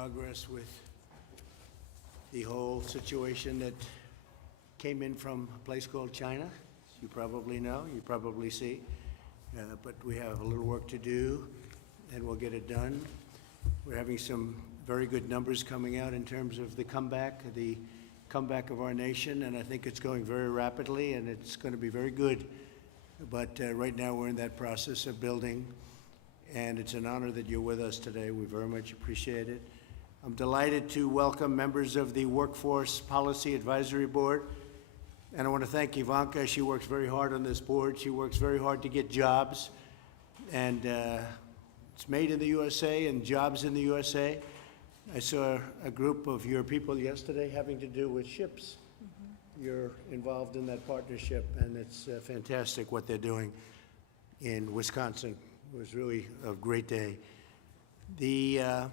progress with the whole situation that came in from a place called China. You probably know, you probably see, but we have a little work to do, and we'll get it done. We're having some very good numbers coming out in terms of the comeback of our nation, and I think it's going very rapidly, and it's going to be very good. But right now we're in that process of building, and it's an honor that you're with us today. We very much appreciate it. I'm delighted to welcome members of the Workforce Policy Advisory Board, and I want to thank Ivanka. She works very hard on this board. She works very hard to get jobs, and it's made in the USA and jobs in the USA. I saw a group of your people yesterday having to do with ships. You're involved in that partnership, and it's fantastic what they're doing in Wisconsin. It was really a great day. The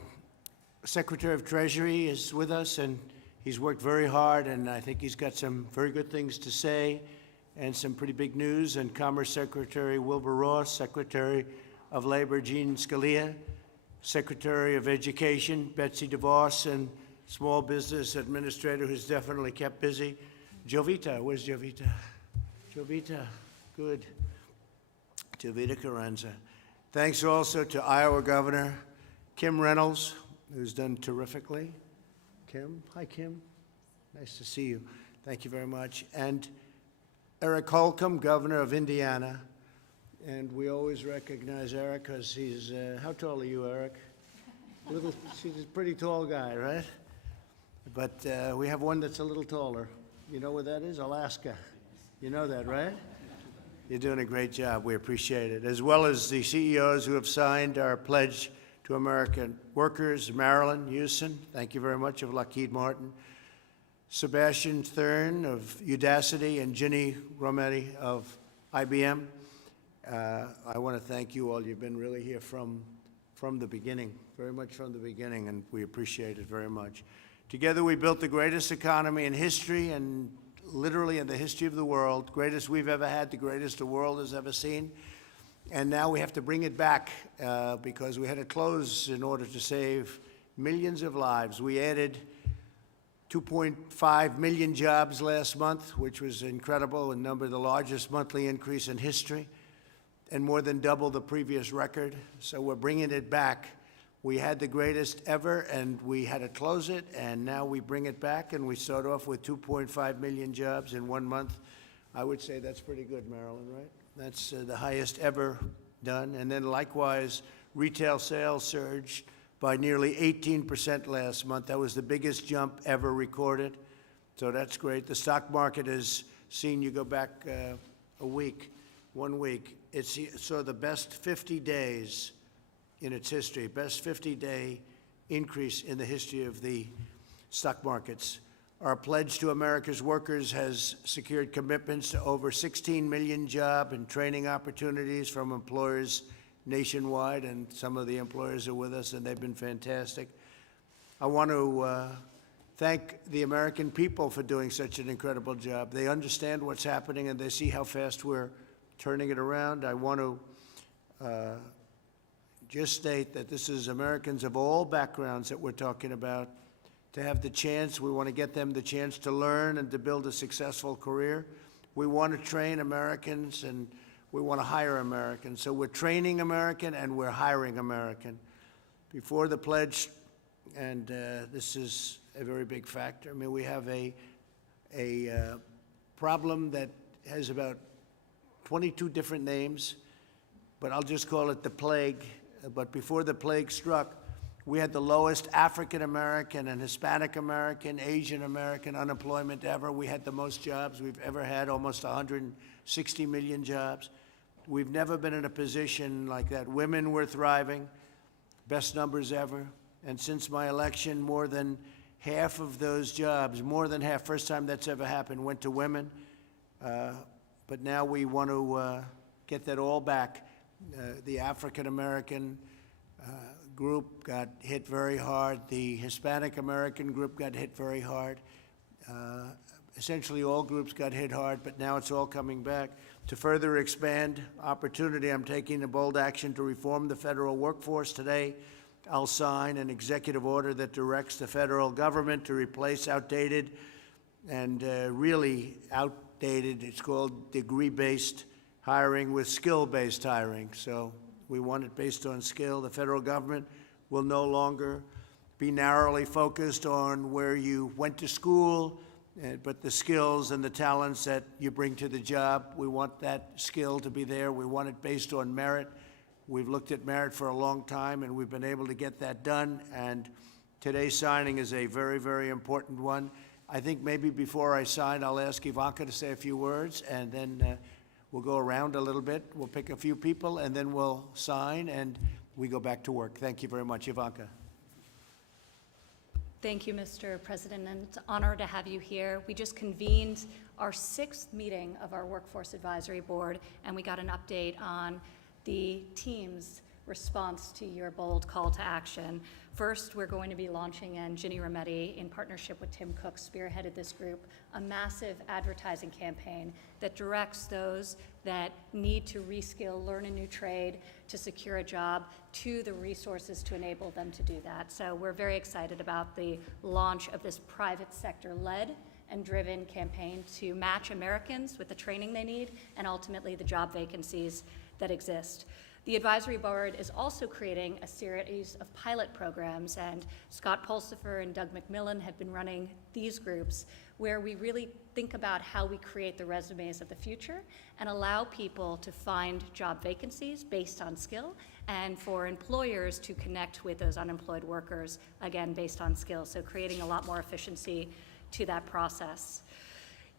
Secretary of Treasury is with us, and he's worked very hard, and I think he's got some very good things to say and some pretty big news. And Commerce Secretary Wilbur Ross, Secretary of Labor Gene Scalia, Secretary of Education Betsy DeVos, and Small Business Administrator who's definitely kept busy, Jovita. Where's Jovita? Jovita, good. Jovita Carranza. Thanks also to Iowa Governor Kim Reynolds, who's done terrifically. Kim, hi Kim, nice to see you. Thank you very much. And Eric Holcomb, Governor of Indiana. And we always recognize Eric because he's, how tall are you, Eric? He's a pretty tall guy, right? But we have one that's a little taller. You know where that is? Alaska. You know that, right? You're doing a great job. We appreciate it. As well as the CEOs who have signed our pledge to American workers, Marilyn Houston, thank you very much, of Lockheed Martin, Sebastian Thurn of Udacity, and Ginny Rometty of IBM. I want to thank you all. You've been really here from the beginning, very much from the beginning, and we appreciate it very much. Together we built the greatest economy in history, and literally in the history of the world, greatest we've ever had, the greatest the world has ever seen. And now we have to bring it back because we had to close in order to save millions of lives. We added 2.5 million jobs last month, which was incredible, a number, the largest monthly increase in history, and more than double the previous record. So we're bringing it back. We had the greatest ever, and we had to close it, and now we bring it back, and we start off with 2.5 million jobs in 1 month. I would say that's pretty good, Marilyn, right? That's the highest ever done. And then likewise, retail sales surged by nearly 18% last month. That was the biggest jump ever recorded. So that's great. The stock market has seen, you go back a week, 1 week, it saw the best 50 days in its history, best 50-day increase in the history of the stock markets. Our pledge to America's workers has secured commitments to over 16 million job and training opportunities from employers nationwide, and some of the employers are with us, and they've been fantastic. I want to thank the American people for doing such an incredible job. They understand what's happening, and they see how fast we're turning it around. I want to just state that this is Americans of all backgrounds that we're talking about. To have the chance, we want to get them the chance to learn and to build a successful career. We want to train Americans, and we want to hire Americans. So we're training American and we're hiring American. Before the pledge, and this is a very big factor, I mean, we have a problem that has about 22 different names, but I'll just call it the plague. But before the plague struck, we had the lowest African American and Hispanic American, Asian American unemployment ever. We had the most jobs we've ever had, almost 160 million jobs. We've never been in a position like that. Women were thriving, best numbers ever. And since my election, more than half of those jobs, more than half, first time that's ever happened, went to women. But now we want to get that all back. The African American group got hit very hard. The Hispanic American group got hit very hard. Essentially all groups got hit hard, but now it's all coming back. To further expand opportunity, I'm taking a bold action to reform the federal workforce. Today, I'll sign an executive order that directs the federal government to replace outdated and really outdated, it's called degree-based hiring with skill-based hiring. So we want it based on skill. The federal government will no longer be narrowly focused on where you went to school, but the skills and the talents that you bring to the job. We want that skill to be there. We want it based on merit. We've looked at merit for a long time, and we've been able to get that done. And today's signing is a very, very important one. I think maybe before I sign, I'll ask Ivanka to say a few words, and then we'll go around a little bit. We'll pick a few people, and then we'll sign, and we go back to work. Thank you very much, Ivanka. Thank you, Mr. President, and it's an honor to have you here. We just convened our 6th meeting of our Workforce Advisory Board, and we got an update on the team's response to your bold call to action. First, we're going to be launching, and Ginny Rometty, in partnership with Tim Cook, spearheaded this group, a massive advertising campaign that directs those that need to reskill, learn a new trade, to secure a job, to the resources to enable them to do that. So we're very excited about the launch of this private sector-led and driven campaign to match Americans with the training they need and ultimately the job vacancies that exist. The advisory board is also creating a series of pilot programs, and Scott Pulsifer and Doug McMillan have been running these groups where we really think about how we create the resumes of the future and allow people to find job vacancies based on skill, and for employers to connect with those unemployed workers, again, based on skill. So creating a lot more efficiency to that process.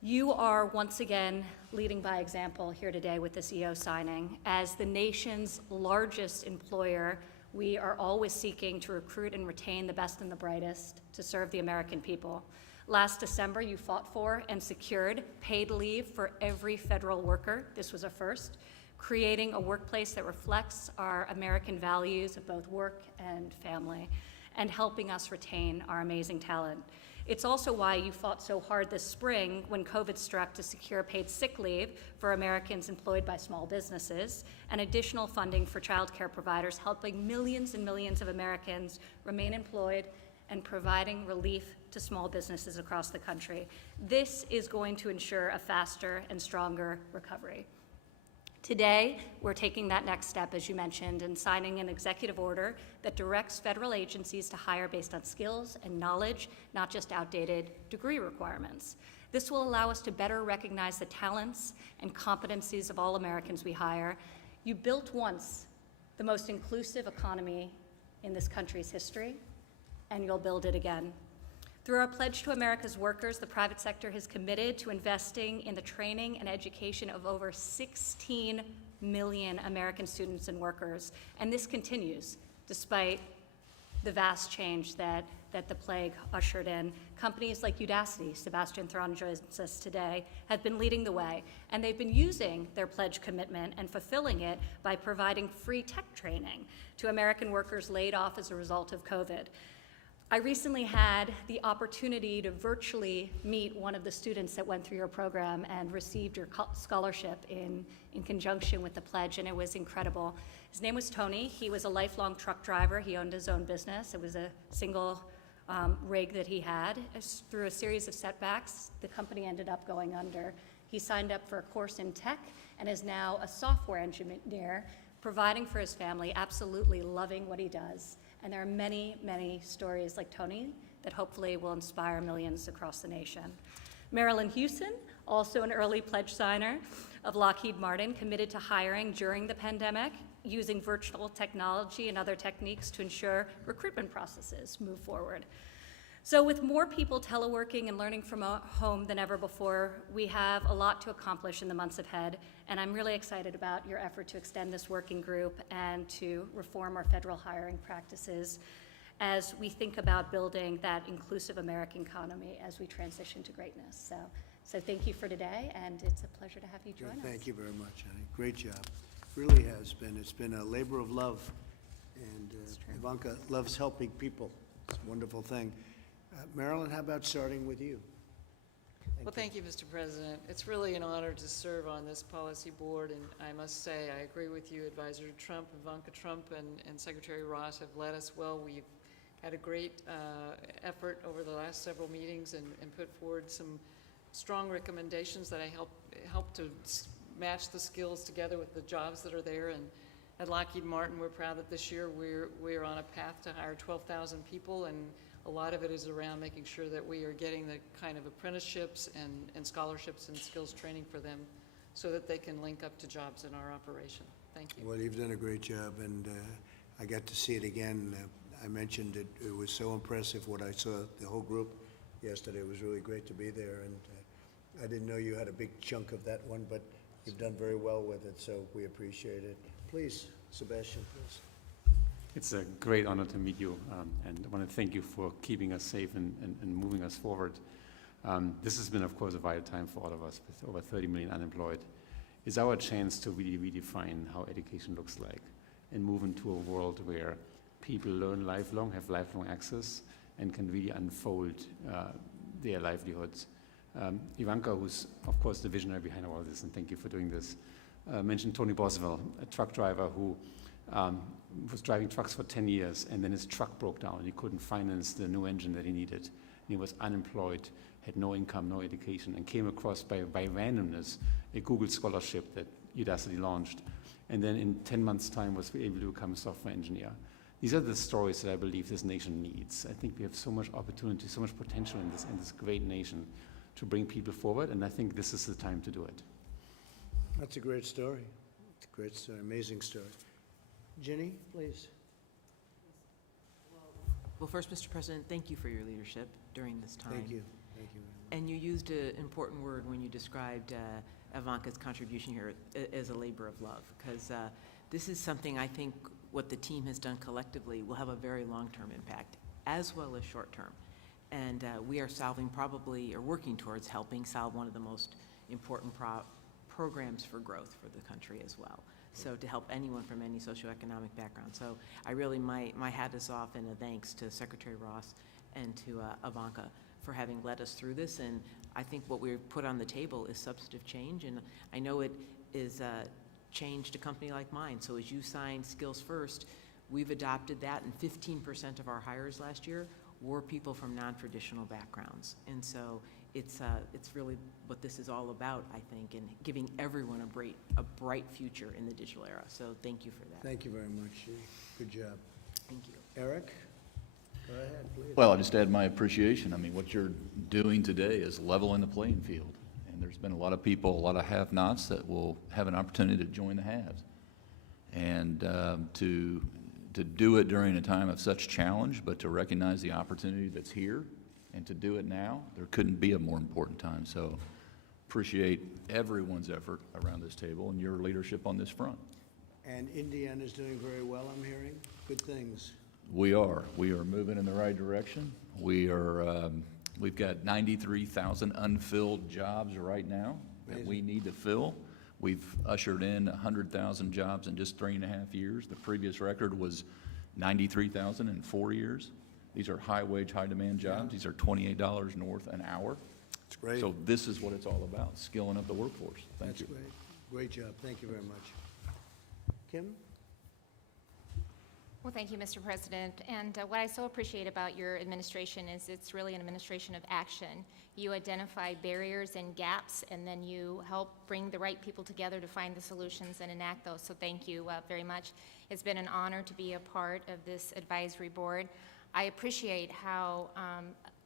You are once again leading by example here today with this EO signing. As the nation's largest employer, we are always seeking to recruit and retain the best and the brightest to serve the American people. Last December, you fought for and secured paid leave for every federal worker. This was a first, creating a workplace that reflects our American values of both work and family, and helping us retain our amazing talent. It's also why you fought so hard this spring when COVID struck to secure paid sick leave for Americans employed by small businesses and additional funding for child care providers, helping millions and millions of Americans remain employed and providing relief to small businesses across the country. This is going to ensure a faster and stronger recovery. Today, we're taking that next step, as you mentioned, and signing an executive order that directs federal agencies to hire based on skills and knowledge, not just outdated degree requirements. This will allow us to better recognize the talents and competencies of all Americans we hire. You built once the most inclusive economy in this country's history, and you'll build it again. Through our Pledge to America's Workers, the private sector has committed to investing in the training and education of over 16 million American students and workers. And this continues despite the vast change that the plague ushered in. Companies like Udacity, Sebastian Thron joins us today, have been leading the way. And they've been using their pledge commitment and fulfilling it by providing free tech training to American workers laid off as a result of COVID. I recently had the opportunity to virtually meet one of the students that went through your program and received your scholarship in conjunction with the pledge, and it was incredible. His name was Tony. He was a lifelong truck driver. He owned his own business. It was a single rig that he had. Through a series of setbacks, the company ended up going under. He signed up for a course in tech and is now a software engineer, providing for his family, absolutely loving what he does. And there are many, many stories like Tony that hopefully will inspire millions across the nation. Marilyn Hewson, also an early pledge signer of Lockheed Martin, committed to hiring during the pandemic, using virtual technology and other techniques to ensure recruitment processes move forward. So with more people teleworking and learning from home than ever before, we have a lot to accomplish in the months ahead, and I'm really excited about your effort to extend this working group and to reform our federal hiring practices as we think about building that inclusive American economy as we transition to greatness. So thank you for today, and it's a pleasure to have you join us. Thank you very much, honey. Great job. Really has been. It's been a labor of love, and Ivanka loves helping people. It's a wonderful thing. Marilyn, how about starting with you? Well, thank you, Mr. President. It's really an honor to serve on this policy board, and I must say, I agree with you, Advisor Trump, Ivanka Trump, and Secretary Ross have led us well. We've had a great effort over the last several meetings and put forward some strong recommendations that I help to match the skills together with the jobs that are there. And at Lockheed Martin, we're proud that this year we're on a path to hire 12,000 people, and a lot of it is around making sure that we are getting the kind of apprenticeships and scholarships and skills training for them so that they can link up to jobs in our operation. Thank you. Well, you've done a great job, and I got to see it again. I mentioned it was so impressive what I saw, the whole group yesterday. It was really great to be there, and I didn't know you had a big chunk of that one, but you've done very well with it, so we appreciate it. Please, Sebastian, please. It's a great honor to meet you, and I want to thank you for keeping us safe and moving us forward. This has been, of course, a vital time for all of us with over 30 million unemployed. It's our chance to really redefine how education looks like and move into a world where people learn lifelong, have lifelong access, and can really unfold their livelihoods. Ivanka, who's, of course, the visionary behind all this, and thank you for doing this, mentioned Tony Boswell, a truck driver who was driving trucks for 10 years, and then his truck broke down. He couldn't finance the new engine that he needed. And he was unemployed, had no income, no education, and came across by randomness a Google scholarship that Udacity launched. And then in 10 months' time was able to become a software engineer. These are the stories that I believe this nation needs. I think we have so much opportunity, so much potential in this great nation to bring people forward, and I think this is the time to do it. That's a great story. It's a great story, amazing story. Ginny, please. Well, first, Mr. President, thank you for your leadership during this time. Thank you. Thank you. And you used an important word when you described Ivanka's contribution here as a labor of love, because this is something I think what the team has done collectively will have a very long-term impact, as well as short-term. And we are solving probably, or working towards helping solve one of the most important programs for growth for the country as well. So to help anyone from any socioeconomic background. So I really, my hat is off and a thanks to Secretary Ross and to Ivanka for having led us through this. And I think what we've put on the table is substantive change. And I know it is change to a company like mine. So as you signed Skills First, we've adopted that, and 15% of our hires last year were people from non-traditional backgrounds. And so it's really what this is all about, I think, and giving everyone a bright future in the digital era. So thank you for that. Thank you very much. Good job. Thank you. Eric, go ahead, please. Well, I'll just add my appreciation. I mean, what you're doing today is leveling the playing field. And there's been a lot of people, a lot of have-nots that will have an opportunity to join the haves. And to do it during a time of such challenge, but to recognize the opportunity that's here and to do it now, there couldn't be a more important time. So appreciate everyone's effort around this table and your leadership on this front. And Indiana's doing very well, I'm hearing. Good things. We are moving in the right direction. We've got 93,000 unfilled jobs right now that we need to fill. We've ushered in 100,000 jobs in just 3.5 years. The previous record was 93,000 in 4 years. These are high-wage, high-demand jobs. These are $28 north an hour. It's great. So this is what it's all about, skilling up the workforce. Thank you. That's great. Great job. Thank you very much. Kim? Well, thank you, Mr. President. And what I so appreciate about your administration is it's really an administration of action. You identify barriers and gaps, and then you help bring the right people together to find the solutions and enact those. So thank you very much. It's been an honor to be a part of this advisory board. I appreciate how,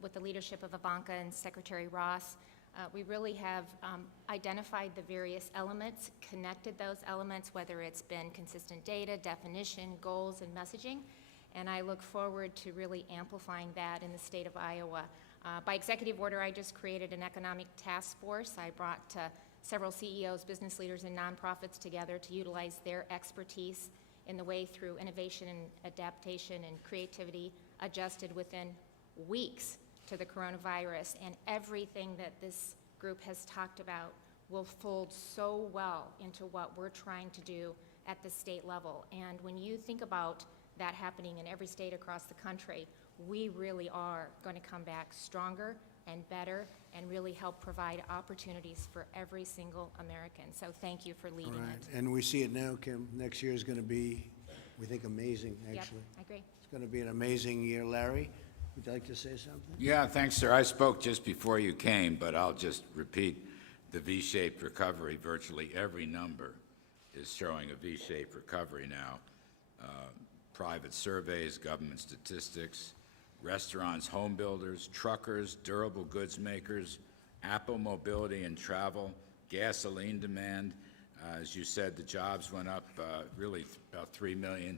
with the leadership of Ivanka and Secretary Ross, we really have identified the various elements, connected those elements, whether it's been consistent data, definition, goals, and messaging. And I look forward to really amplifying that in the state of Iowa. By executive order, I just created an economic task force. I brought several CEOs, business leaders, and nonprofits together to utilize their expertise in the way through innovation and adaptation and creativity, adjusted within weeks to the coronavirus, and everything that this group has talked about will fold so well into what we're trying to do at the state level. And when you think about that happening in every state across the country, we really are going to come back stronger, and better and really help provide opportunities for every single American. So thank you for leading Right, it. and we see it now, Kim. Next year is going to be, we think, amazing, Yep, actually. I agree. It's going to be an amazing year. Larry, would you like to say something? Yeah, thanks, sir. I spoke just before you came, but I'll just repeat the V-shaped recovery. Virtually every number is showing a V-shaped recovery now. Private surveys, government statistics, restaurants, home builders, truckers, durable goods makers, Apple Mobility and travel, gasoline demand. As you said, the jobs went up really about 3 million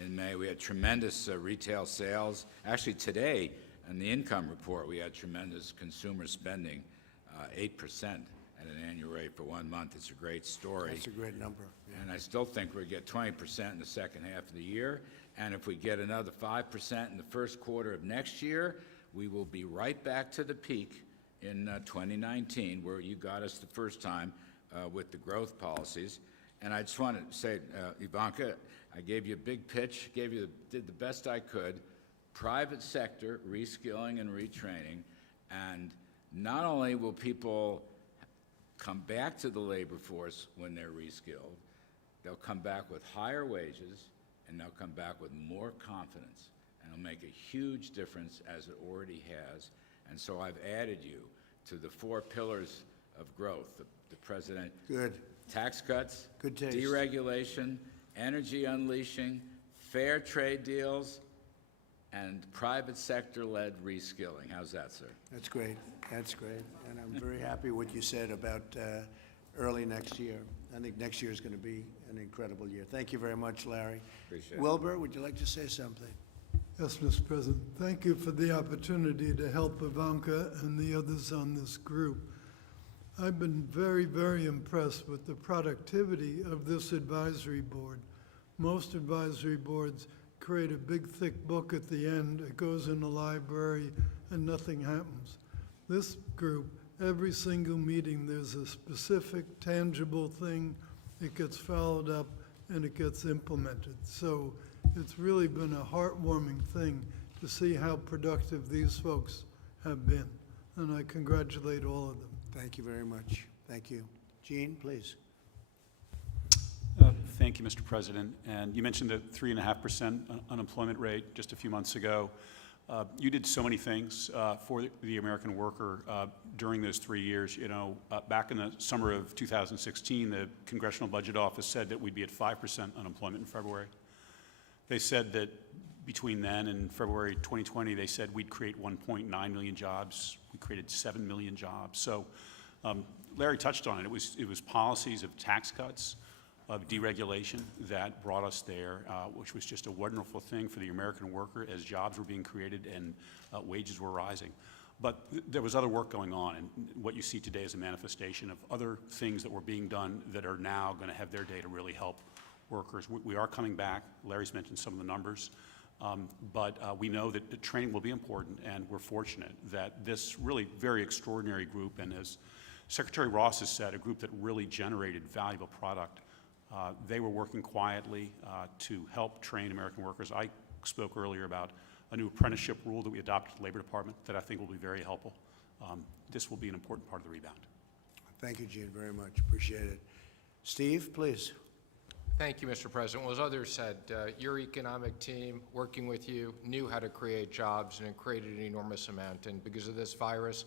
in May. We had tremendous retail sales. Actually, today, in the income report, we had tremendous consumer spending, 8% at an annual rate for 1 month. It's a great story. That's a great number. Yeah. And I still think we'll get 20% in the second half of the year. And if we get another 5% in the first quarter of next year, we will be right back to the peak in 2019, where you got us the first time with the growth policies. And I just want to say, Ivanka, I gave you a big pitch, did the best I could. Private sector reskilling and retraining. And not only will people come back to the labor force when they're reskilled, they'll come back with higher wages, and they'll come back with more confidence. And it'll make a huge difference, as it already has. And so I've added you to the 4 pillars of growth. The president. Good. Tax cuts. Good taste. Deregulation, energy unleashing, fair trade deals, and private sector-led reskilling. How's that, sir? That's great. That's great. And I'm very happy what you said about early next year. I think next year is going to be an incredible year. Thank you very much, Larry. Appreciate it. Wilbur, would you like to say something? Yes, Mr. President. Thank you for the opportunity to help Ivanka and the others on this group. I've been very, very impressed with the productivity of this advisory board. Most advisory boards create a big, thick book at the end. It goes in the library and nothing happens. This group, every single meeting, there's a specific, tangible thing. It gets followed up and it gets implemented. So it's really been a heartwarming thing to see how productive these folks have been. And I congratulate all of them. Thank you very much. Thank you. Gene, please. Thank you, Mr. President. And you mentioned the 3.5% unemployment rate just a few months ago. You did so many things for the American worker during those 3 years. You know, back in the summer of 2016, the Congressional Budget Office said that we'd be at 5% unemployment in February. They said that between then and February 2020, they said we'd create 1.9 million jobs. We created 7 million jobs. So Larry touched on it. It was policies of tax cuts, of deregulation that brought us there, which was just a wonderful thing for the American worker as jobs were being created and wages were rising. But there was other work going on, and what you see today is a manifestation of other things that were being done that are now going to have their day to really help workers. We are coming back. Larry's mentioned some of the numbers. But we know that the training will be important, and we're fortunate that this really very extraordinary group, and as Secretary Ross has said, a group that really generated valuable product. They were working quietly to help train American workers. I spoke earlier about a new apprenticeship rule that we adopted at the Labor Department that I think will be very helpful. This will be an important part of the rebound. Thank you, Gene, very much. Appreciate it. Steve, please. Thank you, Mr. President. Well, as others said, your economic team, working with you, knew how to create jobs, and it created an enormous amount. And because of this virus,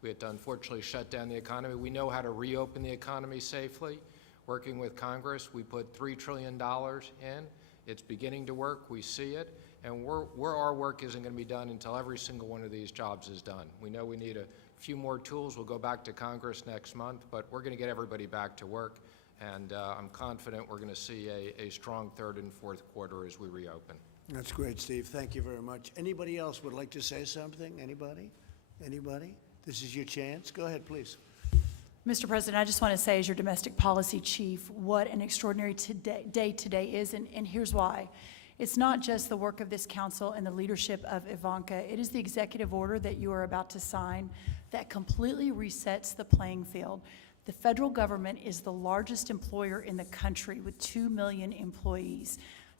we had to unfortunately shut down the economy. We know how to reopen the economy safely. Working with Congress, we put $3 trillion in. It's beginning to work. We see it. And where our work isn't going to be done until every single one of these jobs is done. We know we need a few more tools. We'll go back to Congress next month, but we're going to get everybody back to work. And I'm confident we're going to see a strong third and fourth quarter as we reopen. That's great, Steve. Thank you very much. Anybody else would like to say something? Anybody? Anybody? This is your chance. Go ahead, please. Mr. President, I just want to say, as your domestic policy chief, what an extraordinary day today is, and here's why. It's not just the work of this council and the leadership of Ivanka. It is the executive order that you are about to sign that completely resets the playing field. The federal government is the largest employer in the country with 2 million employees.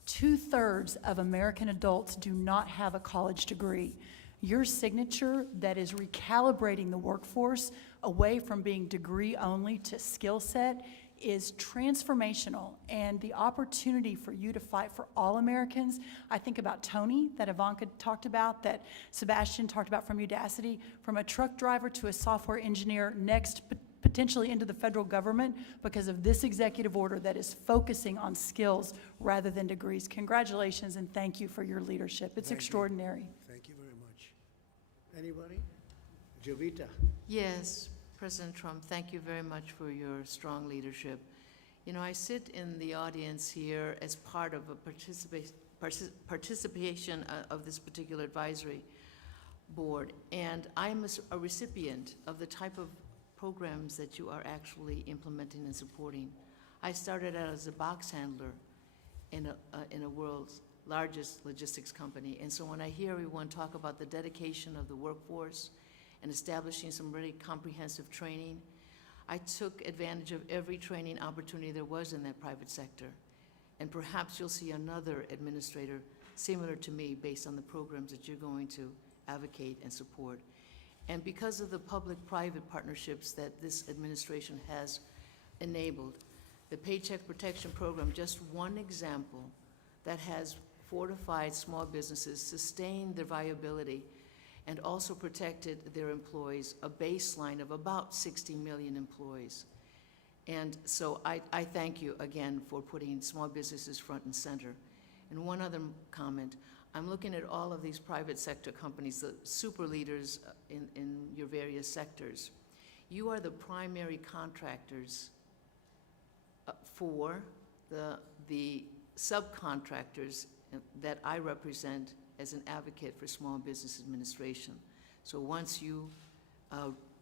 2/3 of American adults do not have a college degree. Your signature that is recalibrating the workforce away from being degree only to skill set is transformational, and the opportunity for you to fight for all Americans. I think about Tony, that Ivanka talked about, that Sebastian talked about from Udacity, from a truck driver to a software engineer, next potentially into the federal government because of this executive order that is focusing on skills rather than degrees. Congratulations and thank you for your leadership. It's Thank you. extraordinary. Thank you very much. Anybody? Jovita? Yes, President Trump, thank you very much for your strong leadership. You know, I sit in the audience here as part of a participation of this particular advisory board, and I'm a recipient of the type of programs that you are actually implementing and supporting. I started out as a box handler in a world's largest logistics company, and so when I hear everyone talk about the dedication of the workforce and establishing some really comprehensive training, I took advantage of every training opportunity there was in that private sector. And perhaps you'll see another administrator similar to me based on the programs that you're going to advocate and support. And because of the public-private partnerships that this administration has enabled, the Paycheck Protection Program, just one example that has fortified small businesses, sustained their viability, and also protected their employees, a baseline of about 60 million employees. And so I thank you again for putting small businesses front and center. And one other comment, I'm looking at all of these private sector companies, the super leaders in your various sectors. You are the primary contractors for the subcontractors that I represent as an advocate for small business administration. So once you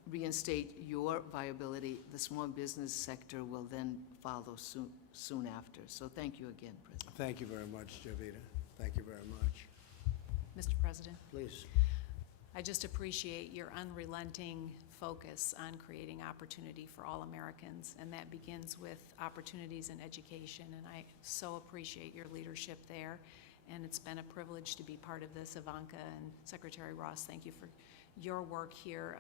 reinstate your viability, the small business sector will then follow soon after. So thank you again, President. Thank you very much, Jovita. Thank you very much. Mr. President, Please. I just appreciate your unrelenting focus on creating opportunity for all Americans, and that begins with opportunities in education, and I so appreciate your leadership there, and it's been a privilege to be part of this. Ivanka and Secretary Ross, thank you for your work here.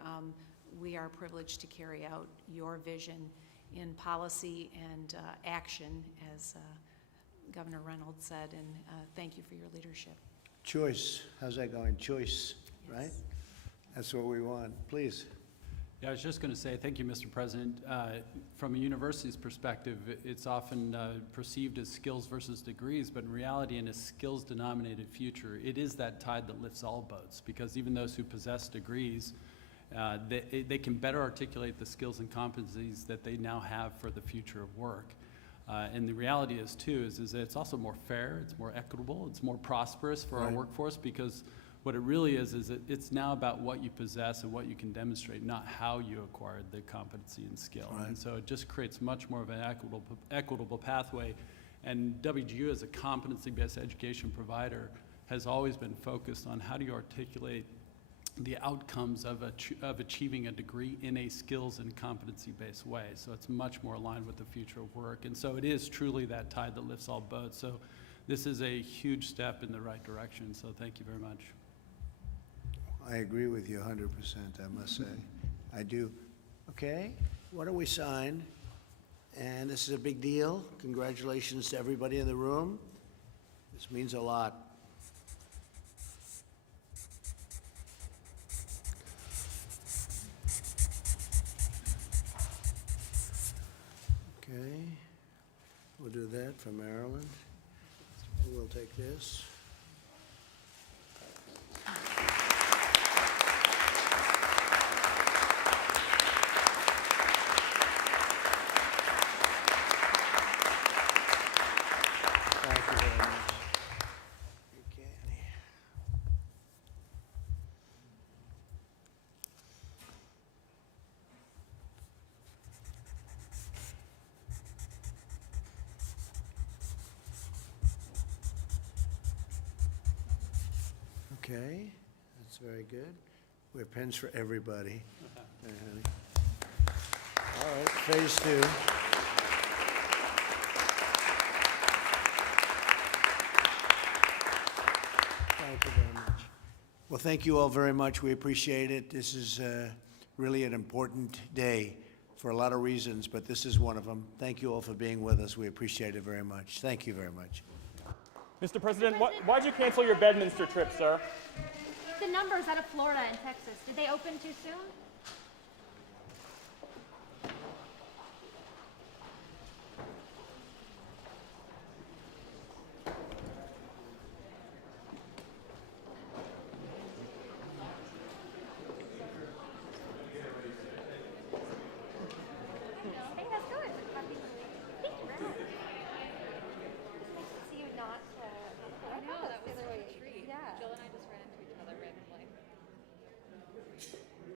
We are privileged to carry out your vision in policy and action, as Governor Reynolds said, and thank you for your leadership. Choice. How's that going? Choice, right? That's what we want. Please. Yeah, I was just going to say, thank you, Mr. President. From a university's perspective, it's often perceived as skills versus degrees, but in reality, in a skills-denominated future, it is that tide that lifts all boats, because even those who possess degrees, they can better articulate the skills and competencies that they now have for the future of work. And the reality is, too, is that it's also more fair, it's more equitable, it's more prosperous for our workforce, because what it really is that it's now about what you possess and what you can demonstrate, not how you acquired the competency and skill. Right. And so it just creates much more of an equitable pathway. And WGU, as a competency-based education provider, has always been focused on how do you articulate the outcomes of achieving a degree in a skills and competency-based way. So it's much more aligned with the future of work. And so it is truly that tide that lifts all boats. So this is a huge step in the right direction. So thank you very much. I agree with you 100%, I must say. I do. Okay, why don't we sign? And this is a big deal. Congratulations to everybody in the room. This means a lot. Okay, we'll do that for Maryland. We'll take this. Thank you very much. Okay. Okay, that's very good. We have pens for everybody. All right, phase two. Thank you very much. Well, thank you all very much. We appreciate it. This is really an important day for a lot of reasons, but this is one of them. Thank you all for being with us. We appreciate it very much. Thank you very much. Mr. President, why'd you cancel your Bedminster trip, sir? The numbers out of Florida and Texas, did they open too soon?